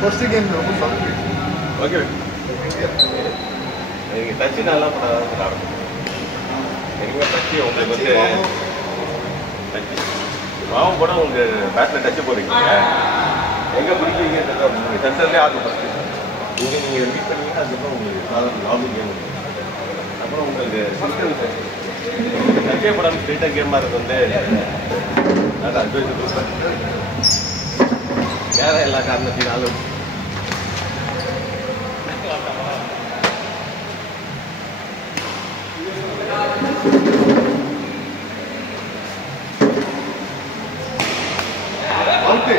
First game ரொம்ப soft. Okay. நீங்கள் Dutch நல்லா பண்ணாதான் விளாடணும். எங்கே டச்சு உங்களுக்கு வந்து டச்சு மாவு கூட உங்களுக்கு பேட்டில் டச்சு போடுறீங்க. எங்கே பிடிக்கிறீங்க நீங்கள் சென்டர்லேயே ஆகும் ஃபஸ்ட்டு. இங்கே நீங்கள் மீட் பண்ணீங்கன்னா அதுக்கப்புறம் உங்களுக்கு சாதாரண நார்மல் கேம் வரும். அப்புறம் உங்களுக்கு சிஸ்டம் டச்சே போடாமல் ஸ்ட்ரெயிட்டாக கேம் ஆடுறது வந்து நான் அட்வைஸ் கொடுப்பேன். நேரம் எல்லா காரணத்தினாலும் அவுட்டு.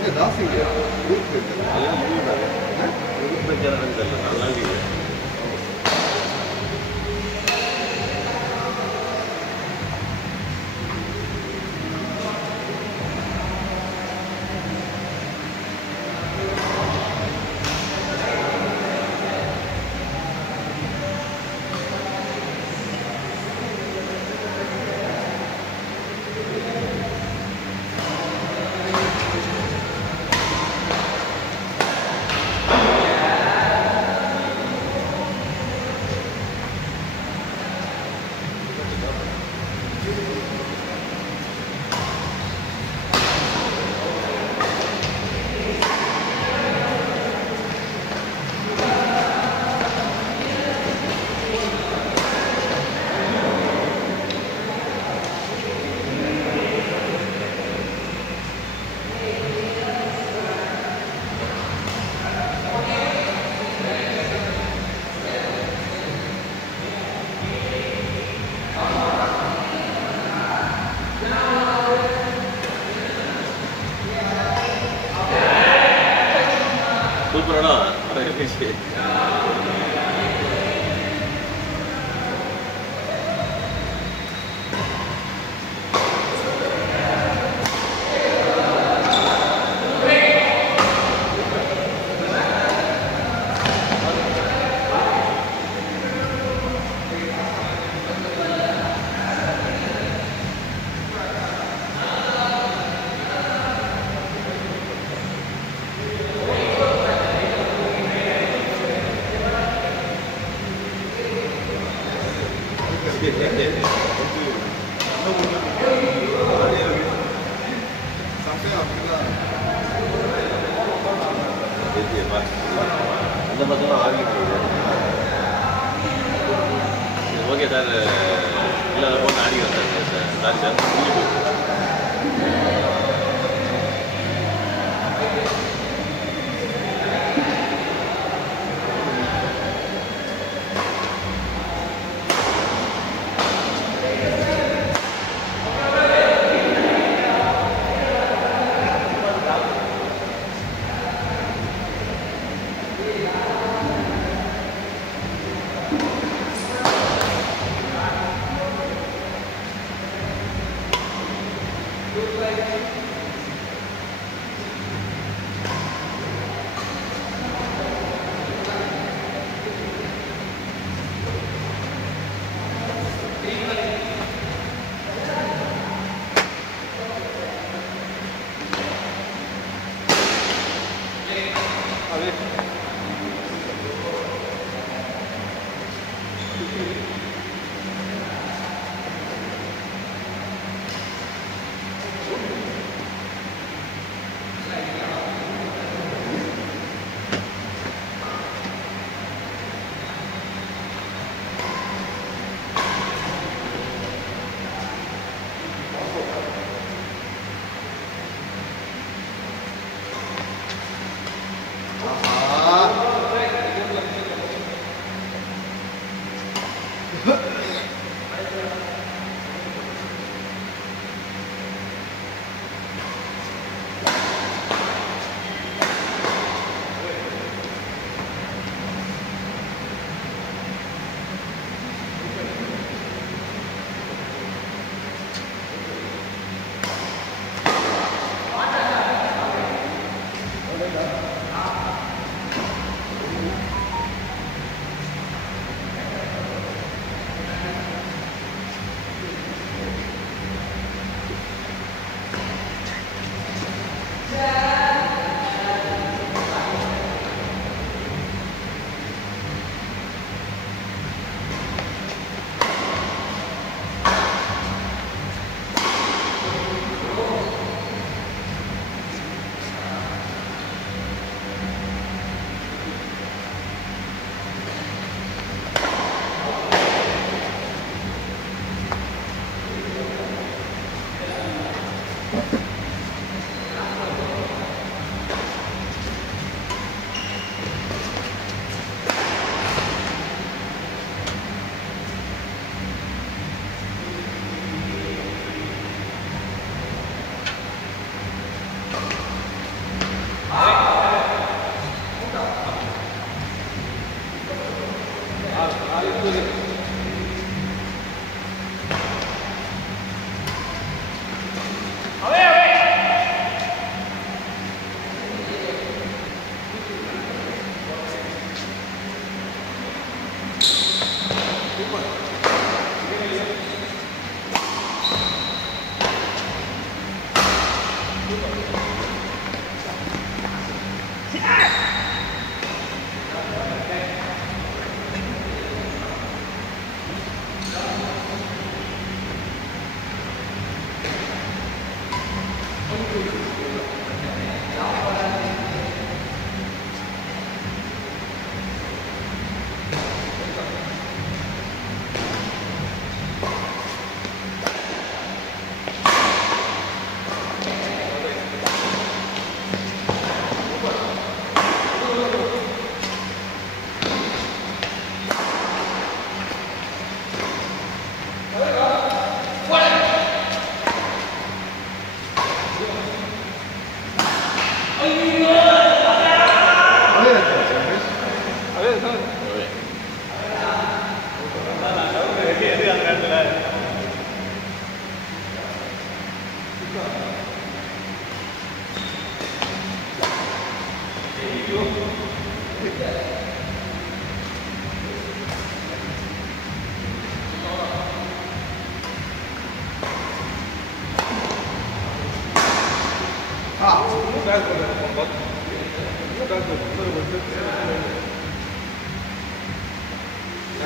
இது தாசிங்க ஊருக்கு எல்லாம் முடிவுதாங்க. ஊருக்கு வைக்கிறதுன்னு தெரியல. நல்லா இல்லைங்க. சூப்பரானா பேசி அந்த பக்கம் ஆகிட்டு ஓகே சார். இல்லை போட்டு ஆடிக்கிறேன் sir. Sorry sir. Good play.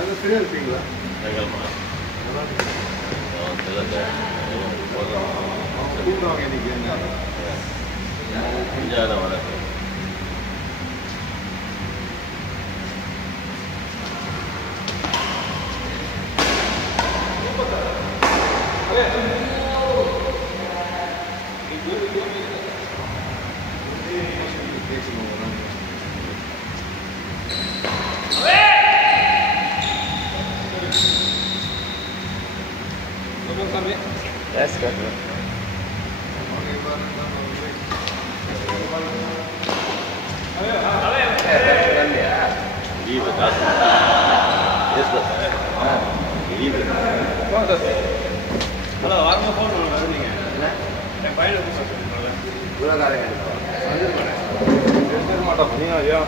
சரியா இருப்பீங்களா? கூப்பிடுவாங்க இன்னைக்கு என்ன Yes, good. ஹலோ வாங்க ஃபோன் வருவீங்க என் பையனை மாட்டோம் நீ ஐயா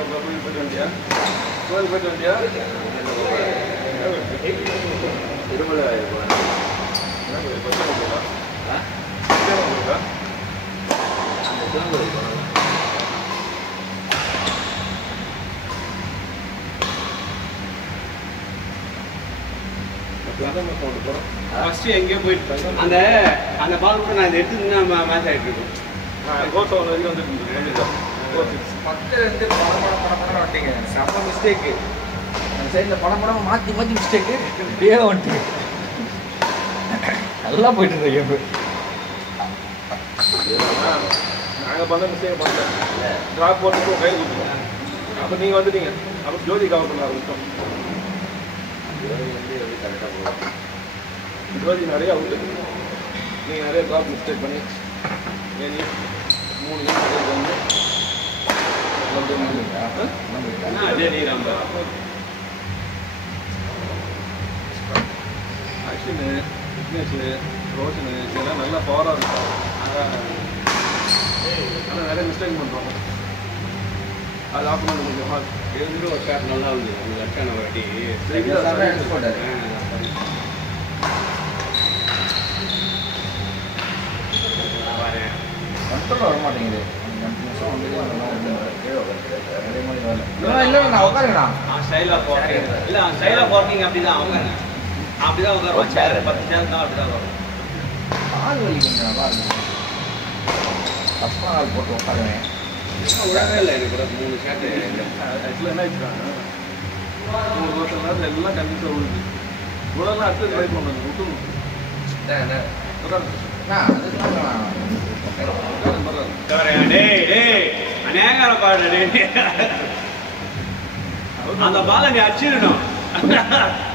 போயிட்டு வந்தியா கோயில் போயிட்டு வந்தியா திருமலை ஃபர்ஸ்ட் எங்கேயோ போயிட்டு அந்த அந்த பால் கூட நான் எடுத்து மேட்ச் ஆகிட்டு இருக்கோம் கோர்ஸ் வரைக்கும் வந்துட்டு மக்கள் வந்து படம் வந்துட்டீங்க செம்ம மிஸ்டேக்கு அந்த சைடில் படம் மாற்றி மிஸ்டேக்கு இப்படியே வந்துட்டு நல்லா போயிட்டு இருந்த கேம் நாங்கள் பண்ண மிஸ்டேக் பண்ணல. ட்ராப் போட்டு கையில் கொடுத்துருவோம். அப்போ நீங்கள் வந்துட்டீங்க. அப்போ ஜோதி கவர் பண்ண ஆரம்பிச்சோம். கரெக்டாக போகும். ஜோதி நிறைய அவுட்டு. நீங்கள் நிறைய ட்ராப் மிஸ்டேக் பண்ணி ஏறி 3 கேம் வந்து அக்ஷனு, விக்னேஷு, ரோஷனு இதெல்லாம் நல்லா பவராக இருக்கும். ஆனால் நிறைய மிஸ்டேக் பண்ணுறோம். அது ஆஃப் பண்ண கொஞ்சமாக இருந்து ஒரு ஷாட் நல்லா இருந்தது. லட்சான வாட்டி கண்ட்ரோல் வர மாட்டேங்குது. 2 நிமிஷம் வந்து இல்லை நான் உட்காருங்கண்ணா. ஸ்டைலாக போகிறீங்க இல்லை ஸ்டைலாக போகிறீங்க அப்படி தான் உட்காருங்க. அப்படி தான் உட்காருவோம். 10 சேர் தான் அப்படி தான் வரும். கால் வலிக்குங்க. பாருங்க ஃபஸ்ட் நாள் போட்டு உட்காருவேன். விடவே இல்லை எனக்கு கூட 3 ஷாட்டு. ஆக்சுவலாக என்ன ஆச்சுட்டாங்க 3 வருஷம் நேரத்தில் எல்லாம் கண்டிப்பாக விழுது. உடலாம் அடுத்து ட்ரை பண்ணுறது விட்டுணும். அந்த பால நீ அடிச்சிடணும்.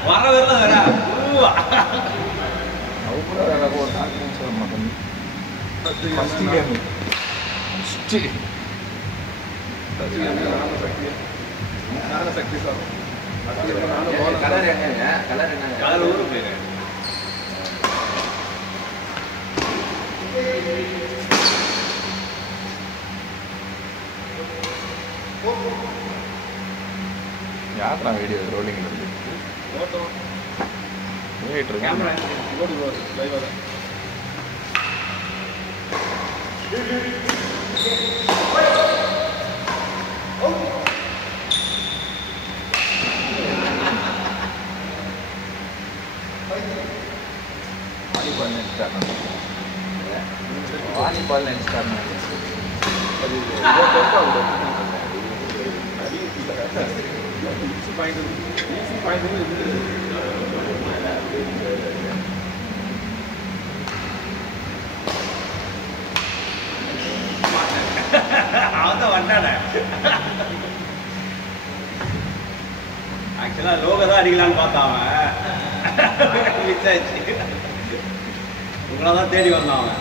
வர வரல வேற சக்தி சார் கலர் என்னங்க? கலர் என்னங்க? கலர் ஊரு பேரு யாத்ரா வீடியோ ரோலிங் கேமரா லைவாக வாலிபால் நினைச்சிட்டாங்க. அவன் வந்தானே ஆக்சுவலா லோக தான் அடிக்கலான்னு பார்த்தான் அவன். மிஸ் ஆயிடுச்சு. உங்களை தான் தேடி வந்தான் அவன்.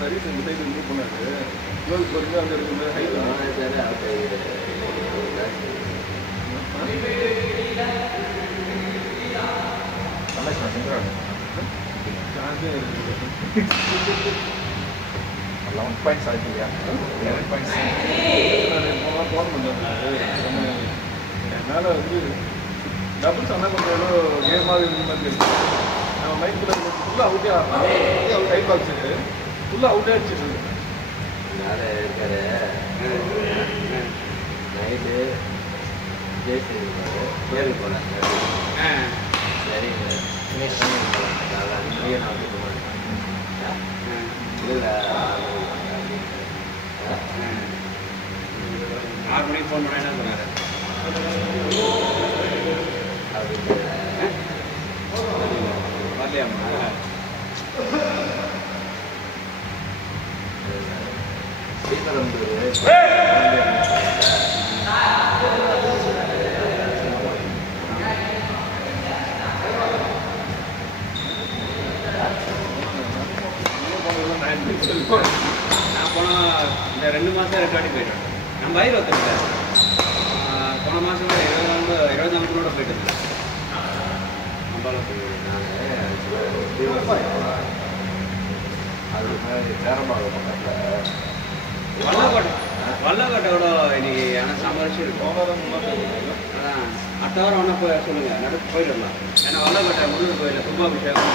சரி இந்த சைடு மூவ் பண்ணாரு. ஜோதிக்கு பொறுமையாக அங்கே இருக்குது ஹைட் சான்ஸே இருக்குது. 11 பாயிண்ட்ஸ் ஆகிட்டியா? 11 பாயிண்ட்ஸ் ஃபோன் பண்ணுறாரு. என்னால் வந்து டபுள்ஸ் ஆனால் கொஞ்சம் ஏதோ கேமாக இருந்த மாதிரி இருக்கு. நம்ம மைக்கில் ஃபுல்லாக அவுட்டே ஆகலாம். டைட் பாக்ஸுக்கு ஃபுல்லாக அவுட்டே அடிச்சிட்டு மேலே இருக்காரு. நைட்டு ஜெயிச்சு கேள்வி போனாங்க. சரி ஃபினிஷ் நல்லா நிறைய நான் இல்லை 6 மணிக்கு ஃபோன் பண்ண என்ன சொன்னார்? வரலையாம்மா? நான் போனால் இந்த 2 மாதம் 2 வாட்டி போயிட்டேன். நம்ம பயிர் ஒருத்தர் போன மாதம் 24 கூட போயிட்டு இருந்தேன். நம்பால அது மாதிரி சேரமாக பக்கத்தில் வல்லக்கோட்டையோட இன்னைக்கு ஆனால் சமாளிச்சு இருக்கும். அதான் அடுத்த வாரம் ஒன்றா போய் சொல்லுங்கள். நடந்து போயிட்டு வரலாம். ஏன்னா வல்லக்கோட்டை முருகன் கோயிலில் கும்பாபிஷேகம்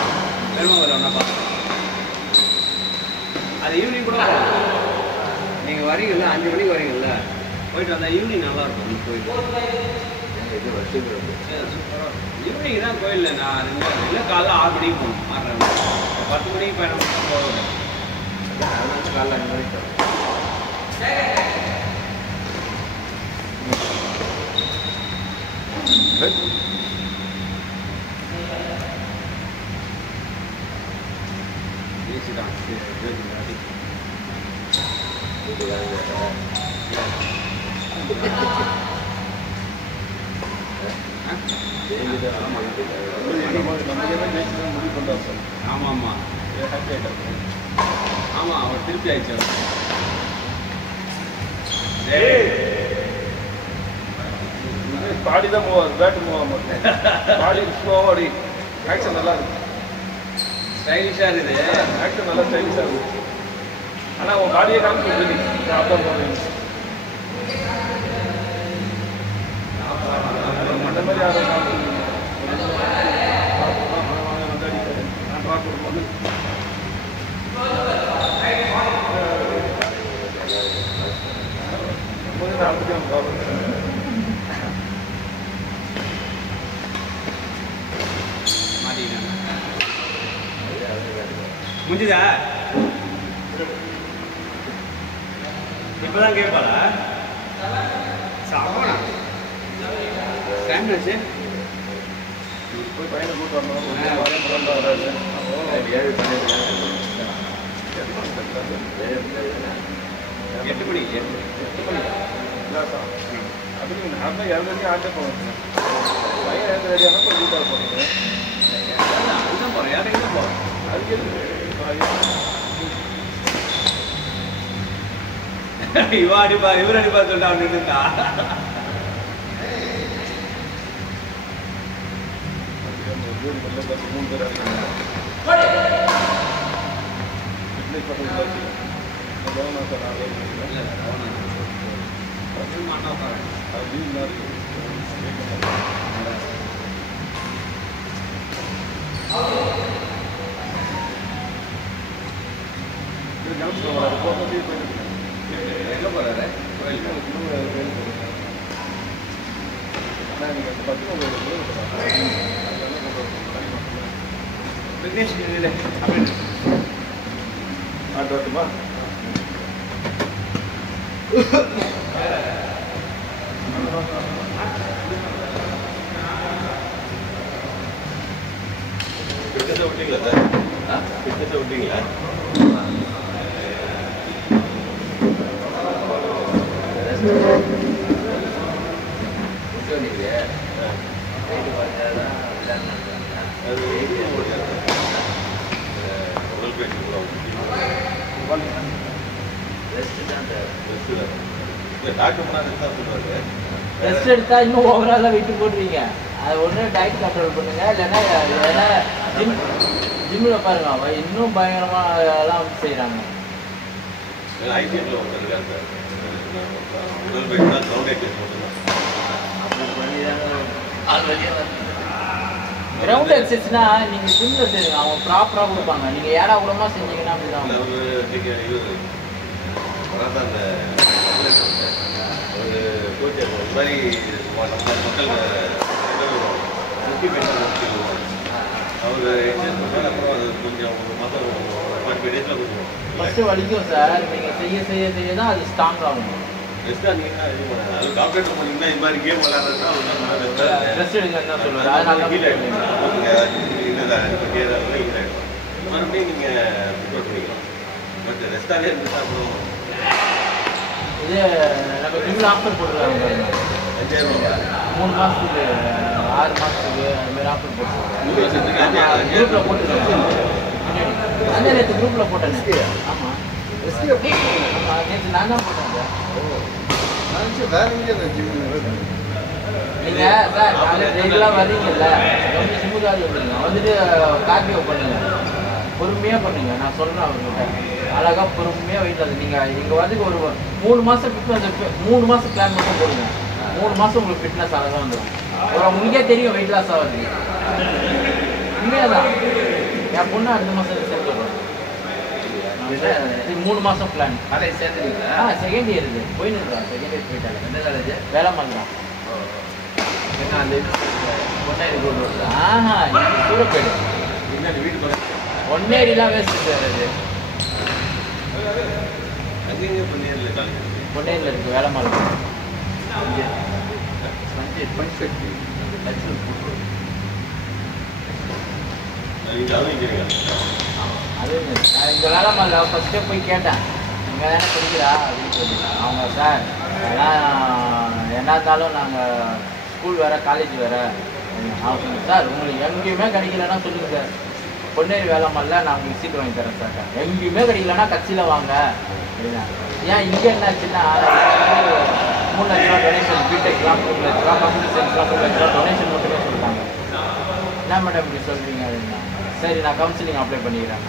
பெருமாவில் ஒன்றா பார்க்கலாம். அது ஈவினிங் கூட போகலாம். நீங்கள் வரீங்கல்ல 5 மணிக்கு வரீங்கல்ல போயிட்டு வந்தால் ஈவினிங் நல்லாயிருக்கும். அந்த கோயில் இது வருஷத்துக்கு ஈவினிங் தான் கோயிலில் நான் இல்லை காலைல 6 மணிக்கு போகணும். 6:30 10 மணிக்கு பயணம் போவேன். காலைல 5 மணிக்கு வச்சுட்டான் ஆமாம் ஆமாம் ஆமாம் அவர் திருப்பி ஆயிடுச்சு பாடி தான் மூவ் ஆகுது, பேட்டு மூவ் ஆக மாட்டேன். பாடி ஸ்லோவாக அப்படி ஆக்ஷன் நல்லா இருக்கு, ஸ்டைலிஷாக இருக்குது. ஆக்ஷன் நல்லா ஸ்டைலிஷாக இருக்குது. ஆனால் உன் பாடியை காமிச்சு நீ அப்புறம் போகிறீங்க அந்த மாதிரி யாரும் காமிச்சு நான் பார்க்கும்போது நான் அப்படிதான் பார்க்குறேன். முடிஞ்சுதா? இப்பதான் கேட்பாளா? சாப்பிடா சாம்பிள்ஸ் போய் பையனை கூட்டு வரணும். வராது 8 மணி அதுக்கு நான் தான் 7 மணிக்கு ஆட்டே போவேன். பையன் ஏற்ற ரெடியான போய் கூட்டாக போனீங்க. அதுதான் போகிறேன், யாரையும் தான் போகிறேன். அதுக்கு இவன் அடிப்பா இவர் அடிப்பா சொல்லிட்டு அவன் நின்றுட்டா. மூணு பேர் அடிக்கிறாங்க. எங்கே போகிறாரு? விக்னேஷ் ஆட்டு வரட்டுமா? ஃபிட்னஸை விட்டீங்களா சார்? ஃபிட்னஸை விட்டீங்களா? அது உடல் பயிற்சி டாக்டர் பண்ணால் தான் சொல்லுவாங்க. ரெஸ்ட் எடுத்தா இன்னும் ஓவராலாக வெயிட் போட்டுருவீங்க. அது ஒன்று டயட் கண்ட்ரோல் பண்ணுங்க, இல்லைன்னா ஜிம்மில் பாருங்க அவன் இன்னும் பயங்கரமாக எல்லாம் செய்கிறாங்க. ஐசிஎம்ல ஒருத்தர் இருக்காரு சார், உடல் பயிற்சி தான் சவுண்ட் எக்ஸசைஸ் மட்டும்தான். கிரவுண்ட் எக்ஸசைஸ்னா நீங்கள் ஜிம்மில் செய்யுங்க, அவங்க ப்ராப்பராக கொடுப்பாங்க. நீங்கள் ஏடா கூடமா செஞ்சீங்கன்னா அப்படிதான். ஒரு கோச் இந்த மாதிரி நம்ம மக்கள் முக்கிய அவர் எக்ஸசைஸ் பண்ணால் அப்புறம் அது கொஞ்சம் ஒரு மாதம் 45 டேஸில் கொடுக்கணும். ஃபஸ்ட்டு வலிக்கும் சார், நீங்கள் செய்ய செய்ய செய்ய தான் அது ஸ்ட்ராங் ஆகும். ரெஸ்ட்டாக நீங்கள் இது பண்ணாங்க, அது டாக்டர் பண்ணிங்கன்னா இந்த மாதிரி கேம் விளையாடுறதுனா ரெஸ்ட் எடுங்கன்னு தான் சொல்லுவார். அதனால மறுபடியும் நீங்கள் ப்ரிப்பேர் பண்ணிக்கலாம். பட் ரெஸ்ட்டாகவே இருந்துச்சு அப்புறம் இது நம்ம ஜிம்மில் ஆஃபர் போட்டுருக்காங்க 3 மாதத்துக்கு 6 மாதத்துக்கு அதுமாதிரி ஆஃபர் போட்டுருக்காங்க. குரூப்பில் போட்டுருக்காங்க. அந்த நேற்று குரூப்பில் போட்டேன். ஆமாம் நேற்று நான் தான் போட்டேன். வேற எங்கேயும் நீங்கள் சார் நாளைக்கு ரெகுலாக வர்றீங்கல்ல, கொஞ்சம் ஜிம்முக்காக வந்துடுங்க, வந்துட்டு கார்டியோ பண்ணுங்க, பொறுமையாக பண்ணுங்க. நான் சொல்கிறேன் அவர்கிட்ட அழகாக பொறுமையாக வெயிட் ஆகுது. நீங்கள் இங்கே வந்து ஒரு 3 மாதம் ஃபிட்னஸ் 3 மாதம் பிளான் மட்டும் போடுங்க. 3 மாதம் உங்களுக்கு ஃபிட்னஸ் அழகாக வந்துடும். ஒரு உங்களுக்கே தெரியும் வெயிட் லாஸ் ஆகுது. உண்மையாக தான் என் பொண்ணு அடுத்த மாதம் சேர்ந்துடுறோம். 3 மாதம் பிளான். காலேஜ் சேர்ந்துருக்கீங்களா? செகண்ட் இயர் இது போயின்னு இருக்கான். செகண்ட் இயர் போயிட்டாங்க. எந்த காலேஜ்? வேலை பண்ணுறான். என்ன அந்த பொன்னேரி ரோடு வருது. ஆஹா சூரப்பேடு இன்னும் வீட்டு பொன்னேரிலாம் வேஸ்ட்டு சார். அது அங்கேயும் பண்ணிடல காலேஜ் பொன்னேரியில் இருக்குது வேலை மாதிரி. நீங்கள் அதுவும் கேட்குறீங்க. அது நான் இந்த வேலை மாதிரி ஃபஸ்ட்டே போய் கேட்டேன், இங்கே தானே படிக்கிறா அப்படின்னு சொல்லி. அவங்க சார் அதெல்லாம் என்ன இருந்தாலும் நாங்கள் ஸ்கூல் வேறு காலேஜ் வேறு. அவங்க சார் உங்களுக்கு எங்கேயுமே கிடைக்கலன்னா சொல்லுங்கள் சார், பொன்னேரி வேலை மாதிரில நான் உங்களுக்கு சீட் வாங்கி தரேன் சார். எங்கேயுமே கிடைக்கலன்னா கட்சியில் வாங்க அப்படின்னா. ஏன் இங்கே என்னாச்சுன்னா 3 லட்ச ரூபா டொனேஷன், பிடெக்லாம் 3 லட்ச ரூபா, கம்ப்யூட்டர் சயின்ஸ்லாம் 3 லட்ச ரூபா டொனேஷன் மட்டுமே சொல்லிட்டாங்க. என்ன மேடம் இப்படி சொல்கிறீங்க அப்படின்னா, சரி நான் கவுன்சிலிங் அப்ளை பண்ணிக்கிறேன்.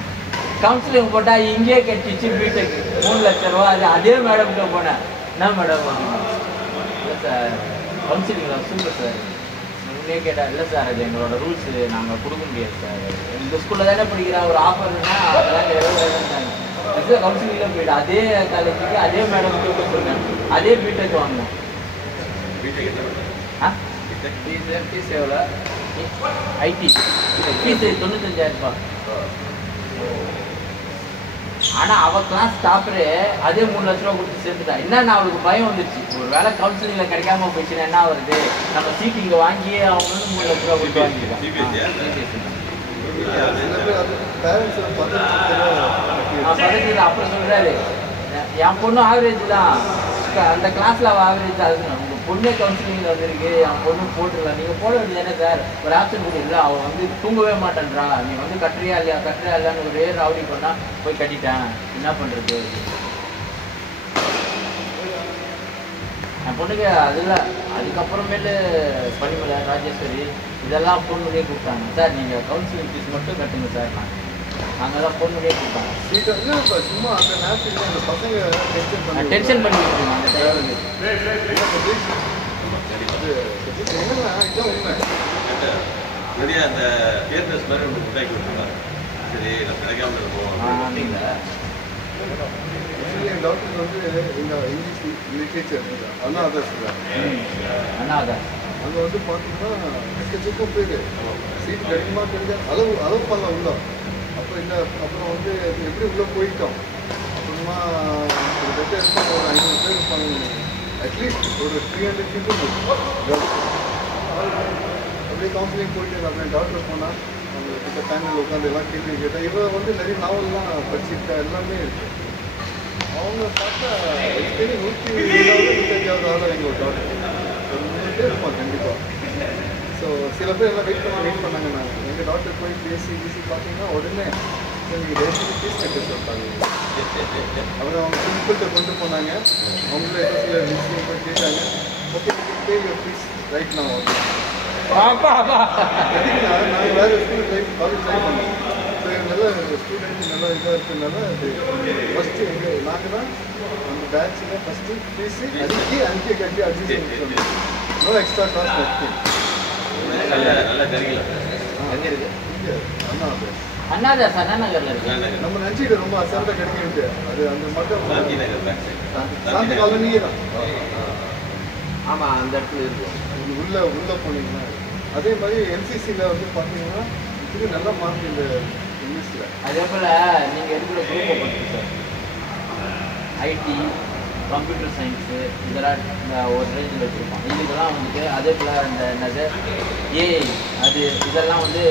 கவுன்சிலிங் போட்டால் இங்கேயே கட்டிச்சு பிடெக் 3 லட்ச ரூபா. அதே மேடம்கிட்ட போனேன், என்ன மேடம் அப்படின்னா, இல்லை சார் கவுன்சிலிங்கில் சூப்பர் சார். முன்னே கேட்டால் இல்லை சார் அது எங்களோட ரூல்ஸு, நாங்கள் கொடுக்க முடியாது சார். இந்த ஸ்கூலில் தானே படிக்கிறா, ஒரு ஆஃபர்னா அதெல்லாம் கிடையாது. கவுன்சிலிங்கில் போயிட்டு அதே காலேஜுக்கு அதே மேடம்கிட்ட சொன்னேன், அதே பிடெக் வாங்கினேன். ஃபீஸ் எவ்வளோ? ஐடி ஃபீஸ் 95,000 ரூபாய். ஆனால் அவள் கிளாஸ் டாப்பரு அதே 3 லட்ச ரூபா கொடுத்து சேர்த்துட்டா. என்னன்னா அவளுக்கு பயம் வந்துருச்சு, ஒரு வேளை கவுன்சிலிங்கில் கிடைக்காம போயிடுச்சுன்னா என்ன வருது, நம்ம சீட் இங்கே வாங்கி அவங்க வந்து 3 லட்ச ரூபா கொடுத்து வாங்கிக்கலாம். அப்புறம் சொல்கிறாரு, என் பொண்ணு ஆவரேஜ் தான், அந்த கிளாஸில் அவள் ஆவரேஜ் தான். அது உங்கள் பொண்ணே கவுன்சிலிங்கில் வந்திருக்கு, என் பொண்ணு போட்டுடலாம், நீங்கள் போட வேண்டியது தானே சார், ஒரு ஆப்ஷன் கூட இல்லை. அவள் வந்து தூங்கவே மாட்டேன்றா, நீ வந்து கட்டுறியா இல்லையான்னு ஒரே ரவுடி பண்ணால் போய் கட்டிட்டேன், என்ன பண்ணுறது. என் பொண்ணுக்கு அதில் அதுக்கப்புறமேலு பனிமலை, ராஜேஸ்வரி இதெல்லாம் பொண்ணுலேயே கூப்பிட்டாங்க. சார் நீங்கள் கவுன்சிலிங் ஃபீஸ் மட்டும் கட்டுங்க சார், நாங்கள்லாம் பொண்ணுலேயே கூப்பிட்டாங்க. சும்மா அந்த நேரத்துக்கு அந்த பசங்க டென்ஷன் பண்ணிட்டு இருக்கோம் அந்த டைமுக்கு. என்னன்னா இதுதான் உண்மை. நிறைய அந்த கேர்னஸ் மாதிரி ஒன்று உண்டாக்கி விட்டுருக்காங்க. சரி நம்ம கிடைக்காம இருப்போம் அப்படிங்களா? என் டாக்டர் வந்து எங்கள் இங்கிலீஷ் லிட்ரேச்சர் இருக்குது, அண்ணாதாஸ் அண்ணாதாஸ். அங்கே வந்து பார்த்தீங்கன்னா எக்கச்சக்கம் பேர் சீட் கிடைக்குமா கிடைக்க அளவு பண்ணலாம் உள்ள. அப்புறம் வந்து எப்படி உள்ளே போயிட்டோம். அப்புறமா ஒரு பெட்டர் இருப்பாங்க, ஒரு 500 பேர் இருப்பாங்க, அட்லீஸ்ட் ஒரு 300 people. அப்படியே கவுன்சிலிங் போயிட்டு அப்படியே டாக்டர் போனால் அவங்க கிட்ட பேனல் உட்காந்து எல்லாம் கேள்வி கேட்டால் இவன் வந்து நிறைய நாவல்லாம் படிச்சுருக்கா, எல்லாமே இருக்குது. அவங்க பார்த்தா 125வது ஆள் எங்கள் டாக்டர் சொல்லிட்டே இருப்பான் கண்டிப்பாக. ஸோ சில பேர் எல்லாம் வெயிட் பண்ணாங்க. நாங்கள் எங்கள் டாக்டர் போய் பேசி பார்த்தீங்கன்னா உடனே நீங்கள் டேரக்டாக ஃபீஸ் கட்ட சொல்லிட்டாங்க. அவங்க பிரின்சிபல்கிட்ட கொண்டு போனாங்க. அவங்களே சில விஷயம் கேட்டாங்க, okay pay your fees right நான் ஓகே. நாங்கள் வேறு ஸ்கூல் காலேஜ் ட்ரை பண்ணோம். ஸோ நல்லா ஸ்டூடெண்ட்ஸ் நல்லா இதாக இருக்கிறதுனால அது ஃபஸ்ட்டு நாங்கள் தான் அந்த பேட்சில் ஃபஸ்ட்டு ஃபீஸு அங்கே கட்டி அட்மிஷன் சொன்னோம். No extra cost nothing. நல்ல கறிகள் எங்கே இருக்குது? அண்ணாதாஸ் அண்ணா நகரில் இருக்குது. நம்ம நினச்சிட்டு ரொம்ப அசால்ட்டாக கிடைக்கிட்டு அது அந்த மட்டும் காந்தி நகர் பேக் சைடு சாந்தி காலனியே தான். ஆமாம், அந்த இடத்துல இருக்கும். உள்ளே போனீங்கன்னா அதே மாதிரி என்சிசியில் வந்து பார்த்தீங்கன்னா இது நல்லா மார்க் இந்த இங்கிலீஷில். அதே போல் நீங்கள் இருக்கிற குரூப்பை பற்றி சார், ஐடி, கம்ப்யூட்டர் சயின்ஸு இதெல்லாம் இந்த ஒரு ரேஞ்சில் வச்சுருப்பாங்க. இதுக்கெல்லாம் வந்துட்டு அதே போல் இந்த என்னது ஏஐ அது இதெல்லாம் வந்து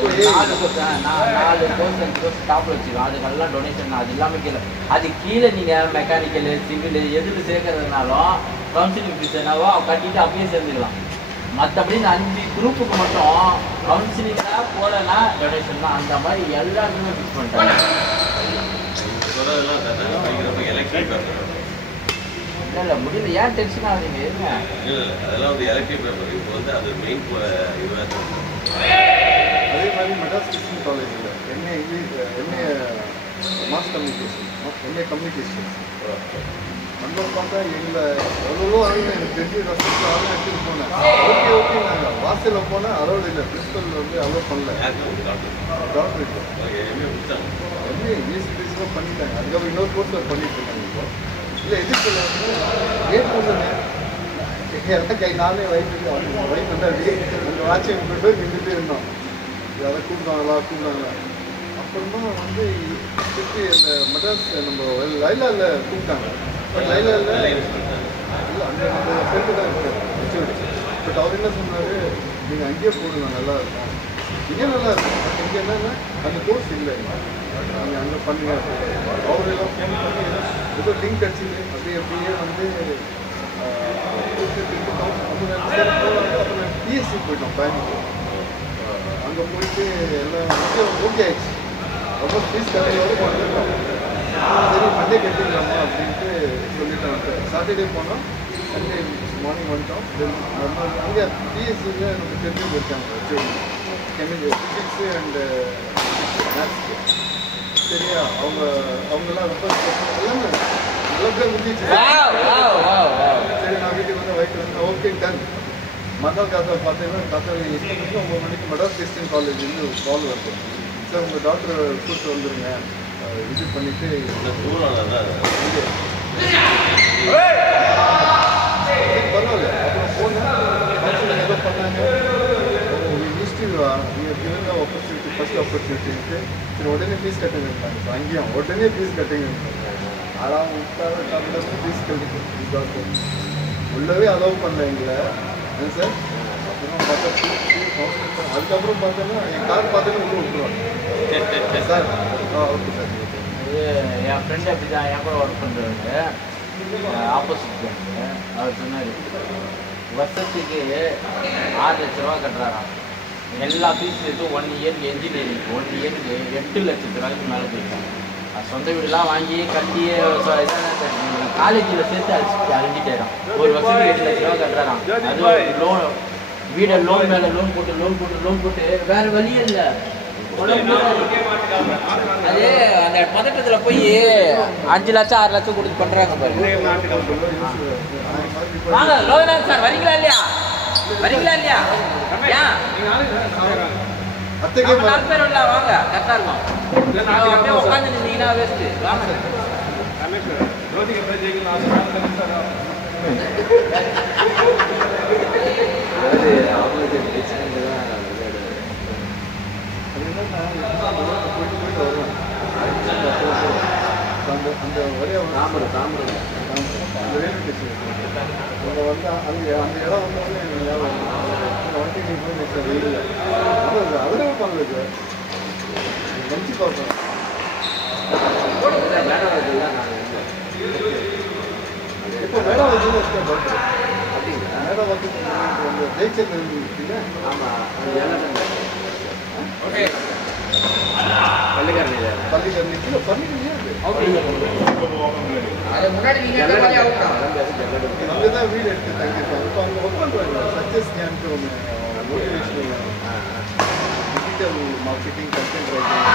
4 கோர்ஸ் டாப்பில் வச்சுருக்கோம். அதுக்கெல்லாம் டொனேஷன் அது இல்லாமல் கீழே அது கீழே நீங்கள் மெக்கானிக்கலு, சிவிலு எதில் சேர்க்கறதுனாலும் கவுன்சிலிங் ஃபீஸ் என்னவோ கட்டிட்டு அப்படியே சேர்ந்துக்கலாம். மற்றபடி இந்த 5 குரூப்புக்கு மட்டும் கவுன்சிலிங்காக போடனா டொனேஷன் தான். அந்த மாதிரி எல்லாருக்குமே ஃபிக்ஸ் பண்ணிட்டாங்க. இல்லை முடியல, ஏன் டென்ஷன் ஆகுறீங்க? இருங்க. இல்லை அதெல்லாம் வந்து எலக்ட்ரிக் பேப்பர். இப்போ வந்து அது மெயின் இதுவாக அதே மாதிரி மெட்ராஸ் கிறிஸ்டியன் காலேஜில் MA English, MA mass communication, MA communication அங்கே பார்த்தா எங்களை எவ்வளோ ஆளுங்க எனக்கு தெரிஞ்சு ரசிச்சு ஆளுங்க எடுத்துகிட்டு போனேன். ஓகே நாங்கள் வாசலில் போனால் அலோடு இல்லை, பிரின்சிபல் வந்து அலோவ் பண்ணல. டாக்டர் இல்லை எம்ஏ இங்கிலீஷ் பேசிலாம் பண்ணிட்டாங்க. அதுக்கப்புறம் இன்னொரு கோர்ஸில் பண்ணிட்டு இருக்காங்க. இப்போ இல்லை எதிர்ப்பு ரேட் பண்ணுங்க எல்லாம் கை நானே வயிற்று வந்து அப்படியே அந்த வாட்சியம் கொண்டு போய் நின்றுட்டே இருந்தோம். அதை கூப்பிட்டாங்களா. அப்புறமா வந்து திருப்பி அந்த மெட்ராஸ் நம்ம லைலாவில் கூப்பிட்டாங்க. பட் லைலாவில் இல்லை அந்த ஃப்ரெண்டு தான் இருக்கார் ஹெச்ஓடி. பட் அவர் என்ன சொன்னார், நீங்கள் அங்கேயே போடுங்க நல்லா இருக்கும், இங்கே நல்லா இருக்கும். இங்கே என்னன்னா அந்த கோர்ஸ் இல்லை, நீங்கள் அங்கே பண்ணுங்க. அவரெல்லாம் ஃபோன் பண்ணி ஏதோ லிங்க் அடிச்சுது அப்படியே வந்து அப்புறம் பிஎஸ்சி போயிட்டோம் பெங்களூர். அங்கே போயிட்டு எல்லாம் ஓகே ஆயிடுச்சு. ரொம்ப ஃபீஸ் கட்டியோடு போனோம். சரி மண்டே கட்டிக்கலாமா அப்படின்ட்டு சொல்லிட்டு வந்துட்டேன். சாட்டர்டே போனோம், சண்டே மார்னிங் வந்துட்டோம். அங்கே பிஎஸ்சியில் நமக்கு தெரிஞ்சு இருக்காங்க ஃபிசிக்ஸு அண்டு மேத்ஸ்க்கு. சரியா அவங்கெல்லாம் ரொம்ப எல்லாமே நல்லா பேர் முடிஞ்சிச்சு. சரி நான் வீட்டுக்கு வந்து வயிற்று வந்து ஓகே டன். மறுநாள் காத்தா பார்த்தீங்கன்னா காத்தா 9 மணிக்கு மெட்ராஸ் கிறிஸ்டியன் காலேஜ்லேருந்து கால் வருது. சார் உங்கள் டாக்டரை கூப்பிட்டு வந்துடுங்க, விசிட் பண்ணிவிட்டு பரவாயில்ல. அப்புறம் போனேன், ஏதோ பண்ணாங்க. ஆப்பர்ச்சுனிட்டி ஃபர்ஸ்ட் ஆப்பர்ச்சுனிட்டின்ட்டு சரி உடனே ஃபீஸ் கட்டுங்கன்றாங்க. ஸோ அங்கேயும் உடனே ஃபீஸ் கட்டுங்கன்றாங்க. ஆனால் விட்டாலும் ஃபீஸ் கட்டுங்க உள்ளவே அலோவ் பண்ணல எங்களை சார். அப்புறம் பார்த்தா அதுக்கப்புறம் பார்த்தோன்னா என் கார் பார்த்தோன்னா உள்ள விட்டுருவாங்க சார். Okay sir. என் ஃப்ரெண்டு அப்படி தான் என் கூட ஒர்க் பண்ணுறவங்க ஆப்போசிட் அவர் சொன்னார், வருஷத்துக்கு 6 லட்ச ரூபா கட்டுறாராம். எல்லா ஃபீஸ் எடுத்து 1 இயருக்கு என்ஜினியரிங் 1 இயருக்கு 8 லட்சத்து ரூபாய்க்கு மேலே போயிருக்காங்க. சொந்த வீடுலாம் வாங்கி கட்டி காலேஜில் சேர்த்து அழிஞ்சிட்டேறான். ஒரு வருஷத்துக்கு 8 லட்ச ரூபா கட்டுறாராம். அது லோன் வீடை லோன் மேலே லோன் போட்டு வேறு வழியே இல்லை. அது அந்த பதட்டத்தில் போய் 5 லட்சம் 6 லட்சம் கொடுத்து பண்ணுறாங்க பாரு. வாங்க லோகநாத் சார், வரீங்களா இல்லையா? ஏன் 4 பேர் இல்லை, வாங்க கரெக்டாக இருக்கும். அப்படியே உட்காந்து நின்றீங்கன்னா வேஸ்ட்டு. வாங்க போயிட்டு வருவோம். அந்த ஒரே ரயில்வே ஸ்டேஷன் அங்கே வந்து அந்த இடம் வந்தோடனே எனக்கு ஞாபகம் வந்துட்டு போய் நிற்க வெயில் அதில் பண்ணல சார். நினச்சி பார்ப்பேன். இப்போ மேடம் வச்சுன்னு வச்சுக்கேன் டாக்டர். அப்படிங்களா? மேடம் வந்து அந்த ஜெயிச்சல் இருக்குல்ல. ஆமாம், ஓகே பள்ளிக்கரணியில் அங்கே தான் வீடு எடுத்து தங்கியிருக்காங்க. இப்போ அவங்க ஒர்க் பண்ணுறாங்க. சக்ஸஸ் கேம்ப் ஒன்று motivational digital marketing content writing.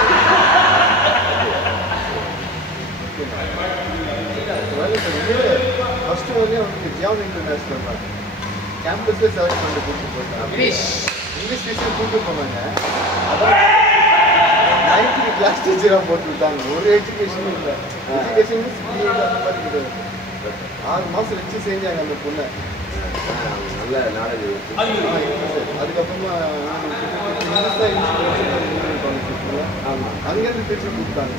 First வரையும் அவனுக்கு ஜியான் இன்டர்நேஷ்னல் தான் கேம்பஸ்லேயே செலக்ட் பண்ணி கூப்பிட்டு போயிட்டாங்க. இங்கிலீஷ் டீச்சர் கூப்பிட்டு போனாங்க. அதான் 9th கிளாஸ் டீச்சராக போட்டு விட்டாங்க. ஒரு எஜுகேஷனும் இல்லை. எஜுகேஷன் அந்த மாதிரி கிடையாது. 6 மாதம் வச்சு செஞ்சாங்க அந்த பொண்ணை. நல்ல நாலேஜ். அதுக்கப்புறமா ஆமாம், அங்கேருந்து டீச்சர் கொடுத்தாங்க.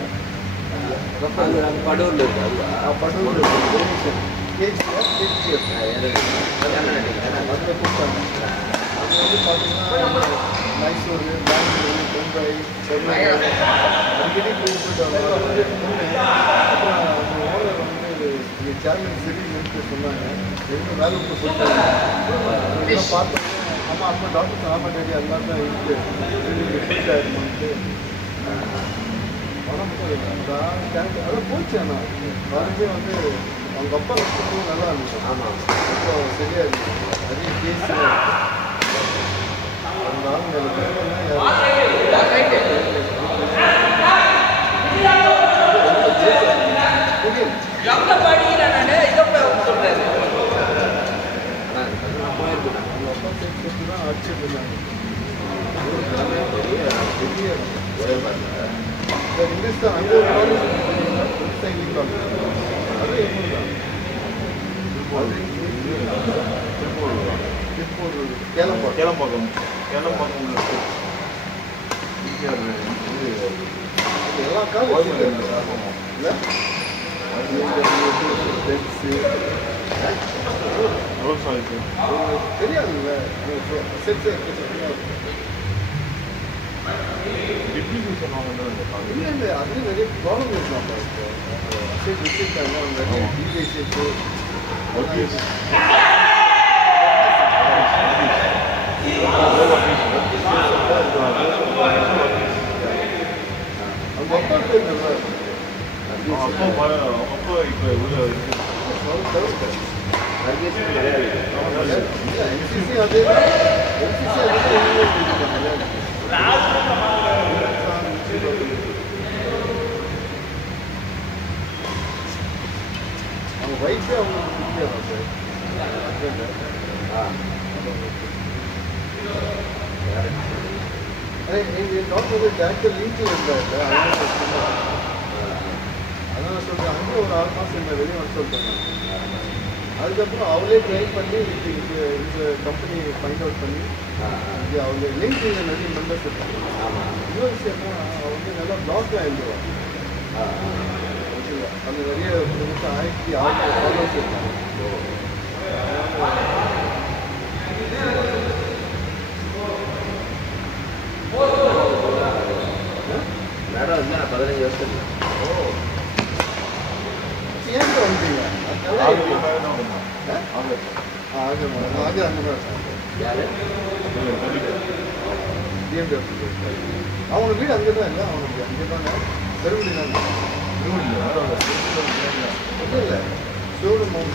படூரில் இருக்கு. படூர் கேஜிஎஃப் அதில் கூப்பிட்டாங்க. அது வந்து பார்த்தீங்கன்னா மைசூர், பெங்களூரு, மும்பை, சென்னை அடிக்கடி போயிட்டு அப்புறம் அந்த ஓனர் வந்து இங்கே சேர்மன் சிட்டின்னு சொன்னாங்க. எதுவும் வேலை போட்டாங்க. பார்த்தோம். ஆமாம், அப்போ டாக்டர் ஆமாம் டேடி அது மாதிரி தான் இருக்குது ஃபிட் ஆகிடுமான்ட்டு பணம் அதான் போச்சு. ஆனால் வரவே வந்து அவங்க அப்பா வச்சுக்கும் நல்லா இருந்துச்சு. ஆமாம், இப்போ சரியாக இருந்துச்சு. நிறைய கேஸ் அந்த ஆளுங்க அடிச்சுட்டு இருந்தாங்க. இங்கிலீஷ் தான். அங்கே ஒரு காலேஜ் இங்கிலீஷ் காலேஜ் அது திருப்பூர் கேளம்பாக்கம் எல்லா காலேஜ் இல்லை தெரியாதுல்ல. எக்ஸிபிஷன் வாங்கிட்டு இல்லை இல்லை அதுலேயும் நிறைய ப்ராப்ளம் இருக்கலாம் இப்போ அசைட் வச்சுருக்காங்க அவங்க நிறைய டிவைசஸ் அவங்க அப்பா பேர் நல்லா அப்போ இப்போ இவ்வளோ என்சிசி அதே என்சிசி அவங்க வயசே அவங்களுக்கு தெரியாது நாட் வந்து டேரக்டர் லிங்க்ல இருந்தா அதனால சொல்றேன் அங்கே ஒரு 6 மாதம் இல்லை வெளியே வர சொல்லிட்டாங்க அதுக்கப்புறம் அவளே ட்ரை பண்ணி இந்த கம்பெனி ஃபைண்ட் அவுட் பண்ணி இது அவங்க லிங்க் நிறைய மெம்பர்ஸ் இருக்காங்க இன்னொரு விஷயம்னா அவள் வந்து நல்லா பிளாக்லாம் எழுதுவாங்க அது நிறைய 1600 ஃபாலோவர்ஸ் இருக்காங்க மேடம் வந்து நான் 15 வருஷத்துக்கு ஏன் வந்தீங்க ஆக அந்த மாதிரி யாரு அவங்க வீடு அங்கே தான் இல்லை அவனுக்கு அங்கே தானே பெருங்குடி தான் இல்லை இல்லை ஷோரூம் அவங்க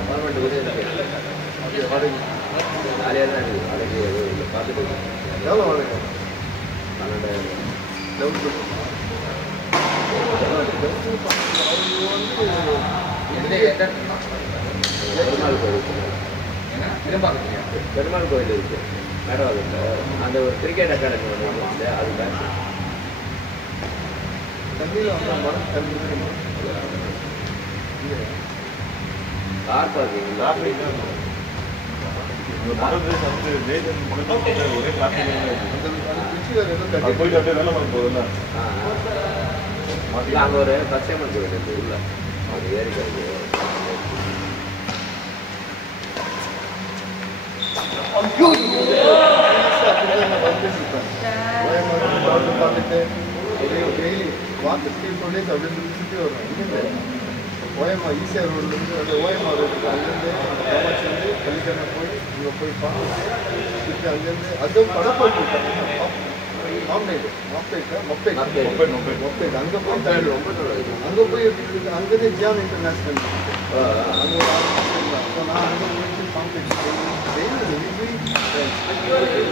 அப்பார்ட்மெண்ட் கூட இருக்கு ஜாலியாக தான் இருக்குது வாடகை எதுவும் பார்த்துட்டு எவ்வளோ வாடகை 12,000 பெருமாள் கோயில் பெருமாள் கோயில் இருக்கு மேடம் அதுக்கு அந்த ஒரு கிரிக்கெட் அகாடமி ஒன்று வந்து அது பேங்க் தண்ணியில் வந்து மரம் தண்ணி கார் பார்க்கிங் ஒரே கிளாஸ் அந்த போயிட்டு அப்படியே வேலை பண்ண போகுதுல்ல அங்கே ஒரு பச்சையம்மன் கோயில் இருக்குது உள்ள அது ஏறிக்கிறது பார்த்துட்டு டெய்லி வாக்கு ஸ்கீம் அப்படியே சுற்றி வருவேன் ஓயமா ஈசிஆர் ரோட்லேருந்து அந்த ஓயமா ரோடுக்கு அங்கேருந்து காமாட்சி வந்து கலிக்கண்ணை போய் இங்கே போய் பார்த்துட்டு திருப்பி அங்கேருந்து அதுவும் படப்பாட்டு மொப்பேட் அங்கே போய் தாண்டி அங்கே போய் அங்கேருந்து ஜியான் இன்டர்நேஷ்னல் அங்கே ஒரு 6 மாதம் இருந்தான் ஸோ நான் அங்கே போயிட்டு பாம்பேட்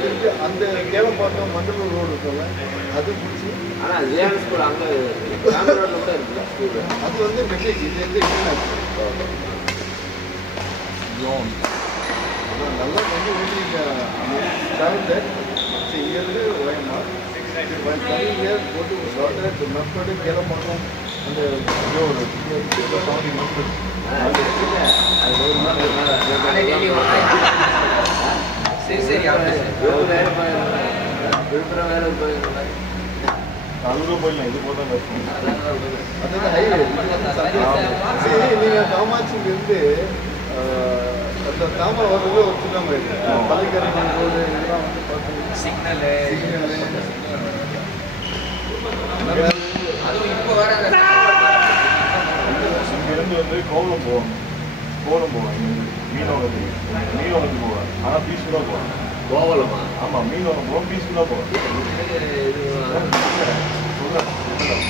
திருப்பி அந்த கேளம்பாக்கம் மண்டலூர் ரோடு இருக்கும்ல அது பிடிச்சி ஆனால் ஜியான் ஸ்கூல் அங்கே ரோட்டில் கூட இருக்குல்ல ஸ்கூலு அது வந்து மெட்ரிக் இது வந்து இன்டர்நேஷ்னல் அதான் நல்லா வந்து ஊட்டி இங்கேருந்து ஓயமா இயர் போட்டு ஷார்ட்டாக மெப்படு கேளம்பாக்கம் அந்த விழுப்புரம் வேலை போயிருந்தேன் அதுவும் போயிடலாம் இது போதான் கஷ்டம் அதாவது ஹைவே நீங்கள் காமாட்சியிலேருந்து அந்த தாமரை வரவே ஒரு சின்ன மாதிரி பள்ளிக்கரை ரோடு இதெல்லாம் வந்து பார்த்தீங்கன்னா சிக்னலு அதுவும் இப்போ வர இங்கேருந்து வந்து கோவலம் போவேன் மீனவனத்துக்கு போவேன் ஆனால் பீஸ்ஃபுல்லாக போவேன் கோவலமா ஆமாம் மீனவனம் போவேன் பீஸ்ஃபுல்லாக போவேன்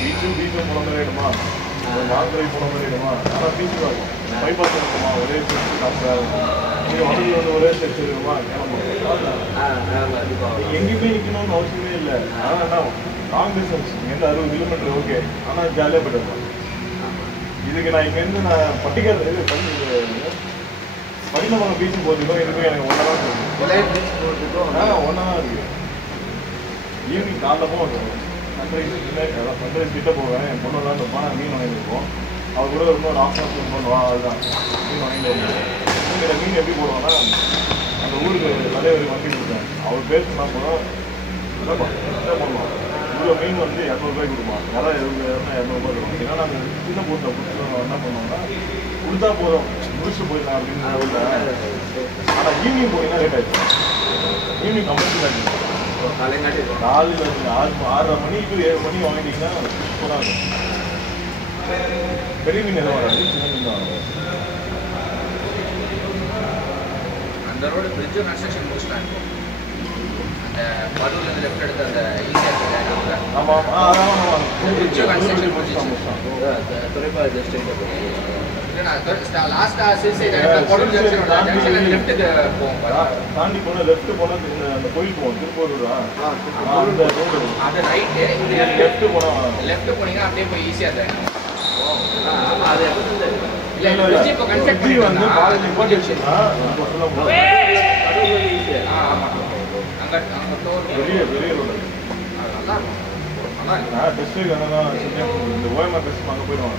பீச்சும் போன மாதிரி இடமா நாகரை போன மாதிரி இடமா ஆனால் பீஸ்ஃபுல்லாக இருக்கும் பைபாஸ் இருக்குமா ஒரே நீங்கள் வசதி வந்து ஒரே செட் இருக்குமா எங்கே போய் நிற்கணும்னு அவசியமே இல்லை ஆனால் என்ன லாங் டிஸ்டன்ஸ் இங்கேருந்து 60 கிலோமீட்டர் ஓகே ஆனால் ஜாலியாக போய்ட்டு வரலாம் இதுக்கு நான் இங்கேருந்து நான் பட்டினப்பாக்கம் பீச்சுக்கு போகிறதுக்கும் இதுக்கும் எனக்கு ஒன்றா தான் இருக்கும் ஒன்றா தான் இருக்குது ஈவினிங் காலைல போவோம் சன்ரைஸ் கிட்ட போவேன் என் பொண்ணு தான் இருப்பான் மீன் வாங்கிட்டு இருக்கோம் அவர் கூட இன்னொரு ஆஃப் பண்ணுவான் அதுதான் மீன் வாங்கிட்டு வருவோம் மீன் எப்படி போடுவான்னா அந்த ஊருக்கு தலைவர் வண்டி கொடுத்தேன் அவர் பேர் சொன்னால் போதும் என்ன பண்ணுவோம் இவ்வளோ மீன் வந்து 200 ரூபாய்க்கு கொடுப்பான் யாராவது 200 ரூபாய் கொடுக்கும் ஏன்னா நாங்கள் சின்ன போட்டை கொடுத்து என்ன பண்ணுவோம்னா கொடுத்தா போதும் முடிச்சுட்டு போயிடலாம் அப்படின்னு ஆனால் ஈவினிங் போனீங்கன்னா லேட் ஆகிடுச்சு. ஈவினிங் கம்பல்சரி ஆகிடுச்சு. காலைங்காட்டி காலையில் 6:30 மணி to 7 மணி வாங்கிட்டீங்கன்னா சூப்பராக இருக்கும். பெரிய மீன் எதுவும் வராது, சின்ன மீன் தான் வரும். அந்த ரோடு பிரிட்ஜும் கன்ஸ்ட்ரக்ஷன் முடிச்சிட்டாங்க. அந்த படூர்லேருந்து லெஃப்ட் எடுத்து அந்த ஈஸியாக ஆமாம் ஆமாம் பிரிட்ஜும் கன்ஸ்ட்ரக்ஷன் முடிச்சிட்டாங்க. துறைப்பாக ஜஸ்ட் லாஸ்ட்டாக சிறுசை படூர் ஜங்ஷன் லெஃப்ட்டுக்கு போவோம் தாண்டி போனால் லெஃப்ட் போனால் அந்த கோயில் போவோம் திருப்பூரூரா அந்த ரோடு அது ரைட்டு லெஃப்ட் போனால் லெஃப்ட் போனீங்கன்னா அப்படியே போய் ஈஸியாக இருந்தாங்க. ஆமாம் அது இல்லை பிரிட்ஜ் இப்போ கன்ஸ்ட்ரக்ட் இப்படி வந்து பண்ணி பாதி சொல்ல ஆமாம் அங்கே டோர் பெரிய பெரிய ரோடு. அது நல்லா இருக்கும். நல்லா இருக்கும். நான் டெஸ்ட்டு என்னதான் இந்த ஓஎம்ஆர் டெஸ்ட் அங்கே போயிடுவாங்க.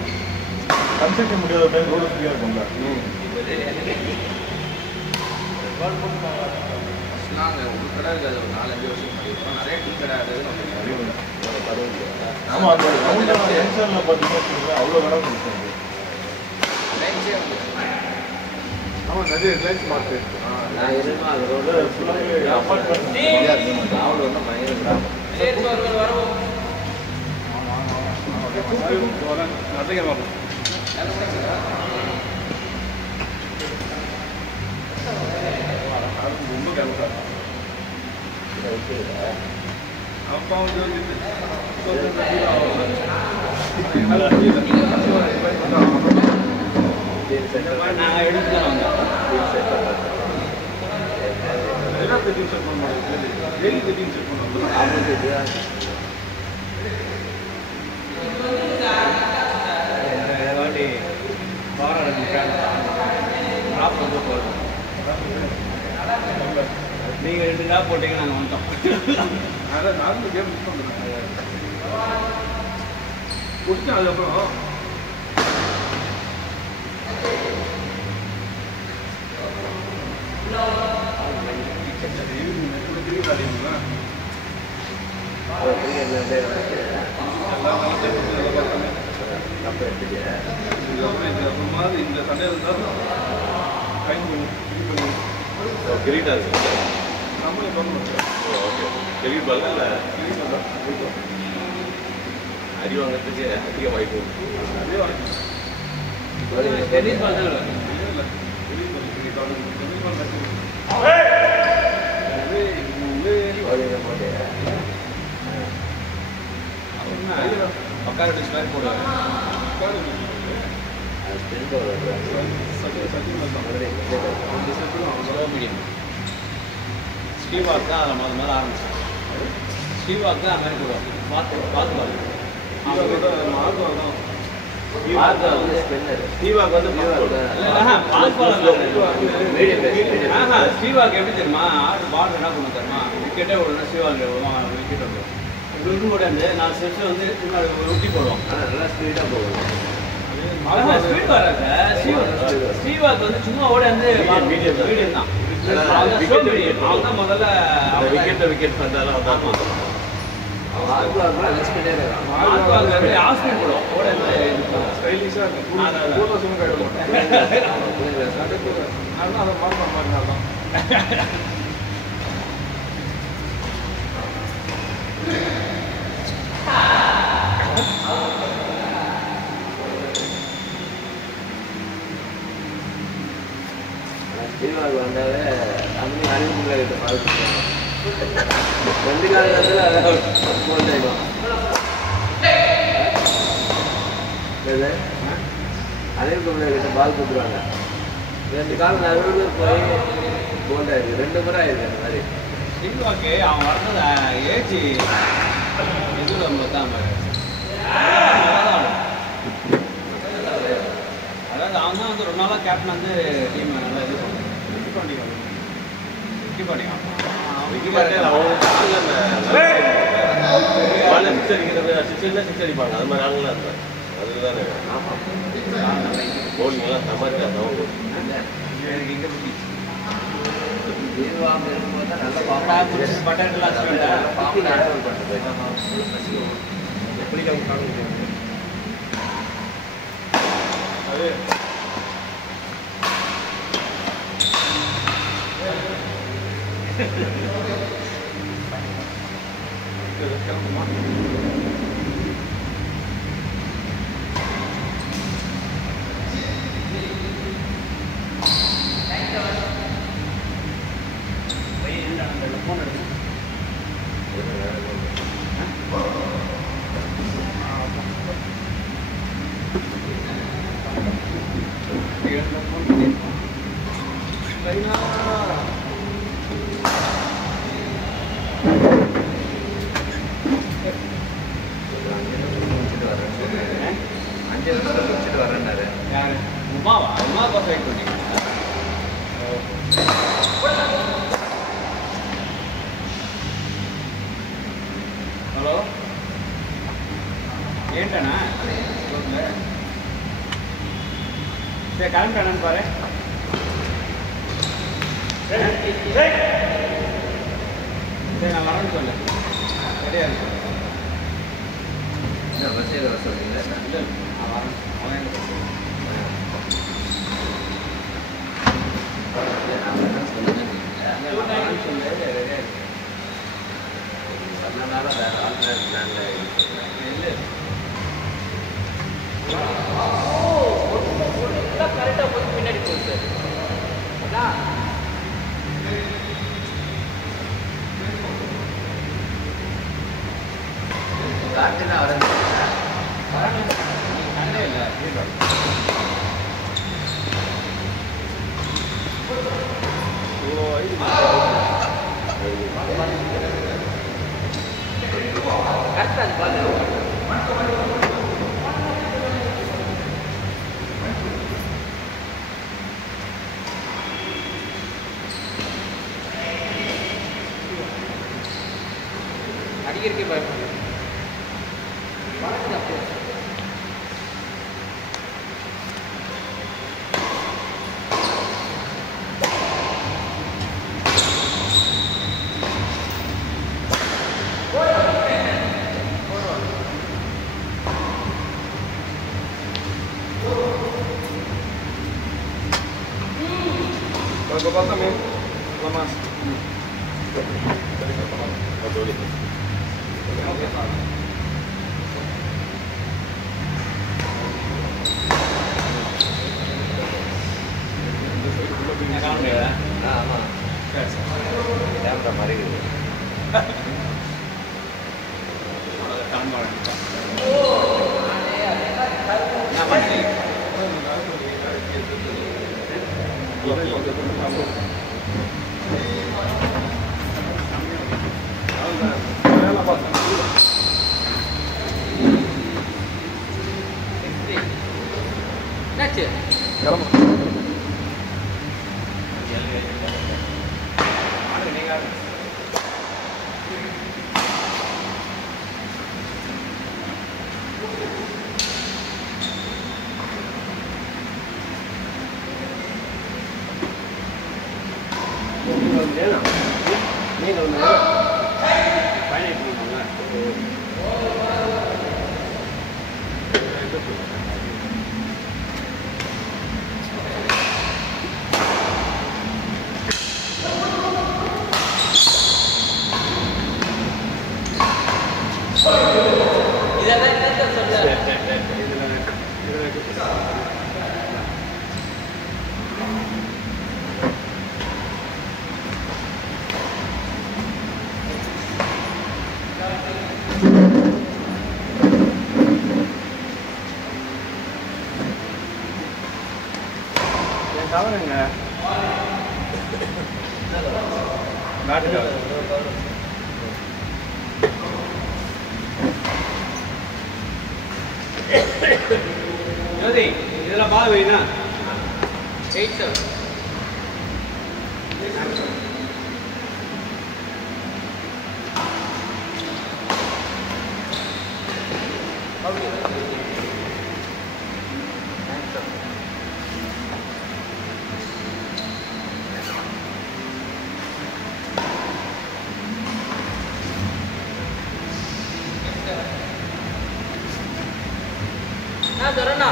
கன்ஸ்ட்ரக்ஷன் முடியாத டைம் ரோடு ஃப்ரீயாக இருக்கும்ல. ஃபஸ்ட்லாம் அங்கே ஒரு கடை இருக்காது, ஒரு 4-5 வருஷம் பண்ணியிருக்கோம். நிறைய டீ கடை இருந்தது. ஆமாம் அந்த ரவுண்டான ஜங்ஷனில் பார்த்தீங்கன்னா அவ்வளோ கடை இருக்கும். லைன்ஸே வந்து ஆமாம் நிறைய ரிலையன்ஸ் மார்க்கெட். நான் இருந்தால் அது ரோடு ஃபுல்லாகவே அப்பார்ட்மெண்ட். அவளை வந்து பயங்கர கிராமம். அப்பா வந்து நான் எடுத்துக்கிறேன் எல்லா செட்டிங் செட் பண்ண முடியாது. டெய்லி செட்டிங் செட் பண்ணுவாங்க. வாட்டி வாரம் ட்ராப் வந்து போகிறோம். நீங்கள் 2 ட்ராப் போட்டீங்க நாங்கள் வந்துட்டோம். அதான் நார்மல் கேம் மிஸ் பண்ணுறேன். முடிச்சேன். அதுக்கப்புறம் இந்த சண்டே இருந்தாலும் டைம் பண்ணி கிரீட்டா இருக்கு. நம்மளே பண்ணணும். ஓகே. கிரீட் பால் இல்லை அடி வாங்கிறதுக்கு அதிக வாய்ப்பு. அதே வாங்கி டென்னிஸ் பால் தான் பக்கா டிஷ் மாதிரி போடுவாங்க. ஸ்ரீவாக் தான் அதில் முதல்ல ஆரம்பிச்சாங்க. ஸ்ரீவாக் தான் அது மாதிரி போடுவாங்க. பார்த்து ஸ்ரீவாக் வந்து ஸ்ரீவாக் எப்படி தெரியுமா? ஆடு பால் என்ன பண்ண தெரியுமா? விக்கெட்டே விடணும். ஸ்ரீவாக் விக்கெட் விடுவோம். இதுக்கும் கூட வந்து 4 செட்ஸில் வந்து ரொட்டி போடுவோம். நல்லா ஸ்பீடாக போடுவோம். ஸ்பீட் வராங்க. ஸ்ரீவாக் வந்து சும்மா ஓட வந்து மீடியம் தான். அவங்க தான் முதல்ல விக்கெட் பண்ணாலும் அதான் ஹாஸ்பிட்டல் போடுவோம். ஓட ஸ்டைலிஷாக இருக்கும். கூட சும்மா கைவிட மாட்டேன். அதெல்லாம் அதை பார்க்க மாதிரி தான். ஸ்ரீவாக் வந்தாலே தமிழ் அறிவுக்குள்ள கிட்ட பார்த்துருக்கோம். 2 காலத்தில் அதான் போல் ஆகிடும். அறிவுக்குள்ள கிட்ட பால் கொடுத்துருவாங்க. 2 காலம் நடுவில் போய் போல்ட் ஆயிருக்கு. 2 முறை ஆயிருக்கு அந்த மாதிரி. ஸ்ரீவாக்கு அவன் வர்றது ஏஜ் எதுவும் நம்ம தான் அதாவது அவன் தான் வந்து 2 நாளாக கேப்டன் வந்து டீம் நல்லா இது பண்ணுவாங்க. சிக்ஸ் அடிப்பாங்க. அது மாதிரி ஆளுங்களாம் இருந்தாங்க. அதுதானே போலிங்கெல்லாம் சமாளிக்கா கிளம்புமா? உமாவா? உமா பார்த்து வெயிட் பண்ணீங்க. ஹலோ ఏంటనా சரி கிளம்பிட்டானு பாரு. சரி நான் வரேன்னு சொல்லு. ரெடியாக இருக்கு. வர சொல்றீங்களா? இல்லை நான் வரேன். அவன் என்ன சொல்லுவான்? நான் வரேன்னு சொல்லுங்க. நான் வரேன்னு சொல்லு. ரெடியாக இருக்கு. அதனால வேற ஆல்டர்னேட் பிளான்ல இல்லை கரெக்டாக போய் பின்னாடி போகுது சார். அதான் காட்டுனா வரேன். சண்டே இல்லை. ஓ இது கரெக்டாக பாரு. அடிக்கிறதுக்கே பயப்படுது. Bago kami, lamas. ஆமாம் கேமரா மாதிரி என்னாச்சு? இதெல்லாம் கேட்க சொல்ல கவருங்க நாட்டு கவர் ஜோதி இதெல்லாம் பால் வைனா 87 நான் தரேன்னா